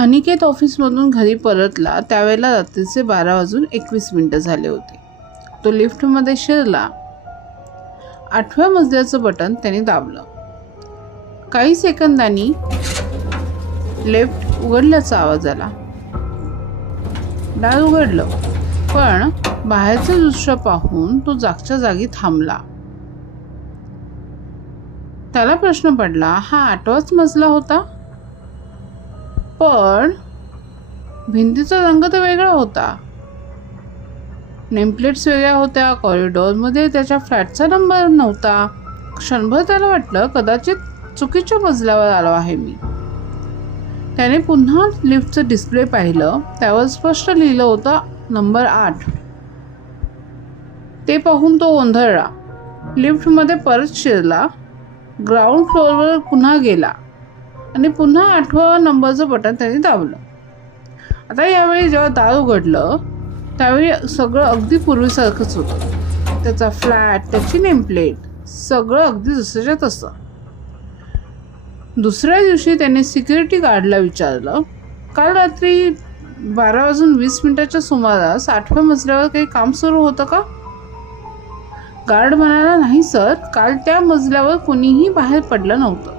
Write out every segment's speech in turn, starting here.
अनिकेत ऑफिसमधून घरी परतला त्यावेळेला रात्रीचे 12:21 झाले होते. तो लिफ्टमध्ये शिरला. 8व्या मजल्याचं बटन त्याने दाबलं. काही सेकंदांनी लिफ्ट उघडल्याचा आवाज आला. दार उघडलं, पण बाहेरचं दृश्य पाहून तो जागच्या जागी थांबला. त्याला प्रश्न पडला, हा 8वाच मजला होता? पण भिंतीचा रंग तर वेगळा होता. नेमप्लेट्स वेगळ्या होत्या. कॉरिडॉरमध्ये त्याच्या फ्लॅटचा नंबर नव्हता. क्षणभर त्याला वाटलं कदाचित चुकीच्या मजल्यावर आलो आहे मी. त्याने पुन्हा लिफ्टचं डिस्प्ले पाहिलं. त्यावर स्पष्ट लिहिलं होतं नंबर 8. ते पाहून तो गोंधळला. लिफ्टमध्ये परत शिरला. ग्राउंड फ्लोअरवर पुन्हा गेला आणि पुन्हा 8व्या नंबरचं बटन त्याने दाबलं. आता यावेळी जेव्हा दार उघडलं त्यावेळी सगळं अगदी पूर्वीसारखंच होतं. त्याचा फ्लॅट, त्याची नेमप्लेट, सगळं अगदी जसंच्या तसं. दुसऱ्या दिवशी त्याने सिक्युरिटी गार्डला विचारलं, काल रात्री 12:20 सुमारास 8व्या मजल्यावर काही काम सुरू होतं का? गार्ड म्हणाला, नाही सर, काल त्या मजल्यावर कोणीही बाहेर पडलं नव्हतं.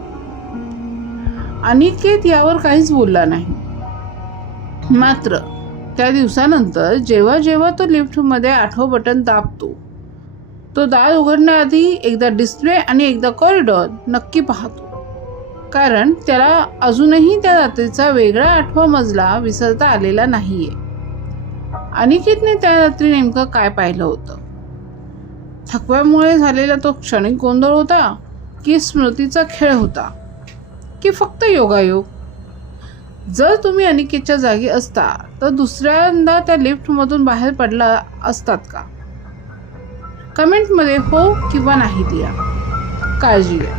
अनिकेत यावर काहीच बोलला नाही. मात्र त्या दिवसानंतर जेव्हा जेव्हा तो लिफ्टमध्ये 8वं बटन दाबतो, तो दार उघडण्याआधी एकदा डिस्प्ले आणि एकदा कॉरिडॉर नक्की पाहतो. कारण त्याला अजूनही त्या रात्रीचा वेगळा 8वा मजला विसरता आलेला नाहीये. अनिकेतने त्या रात्री नेमकं काय पाहिलं होतं? थकव्यामुळे झालेला तो क्षणिक गोंधळ होता, की स्मृतीचा खेळ होता, की फक्त योगायोग? जर तुम्ही अनिकेतच्या जागी असता तर दुसऱ्यांदा त्या लिफ्टमधून बाहेर पडला असतात का? कमेंटमध्ये हो किंवा नाही लिहा. काळजी घ्या.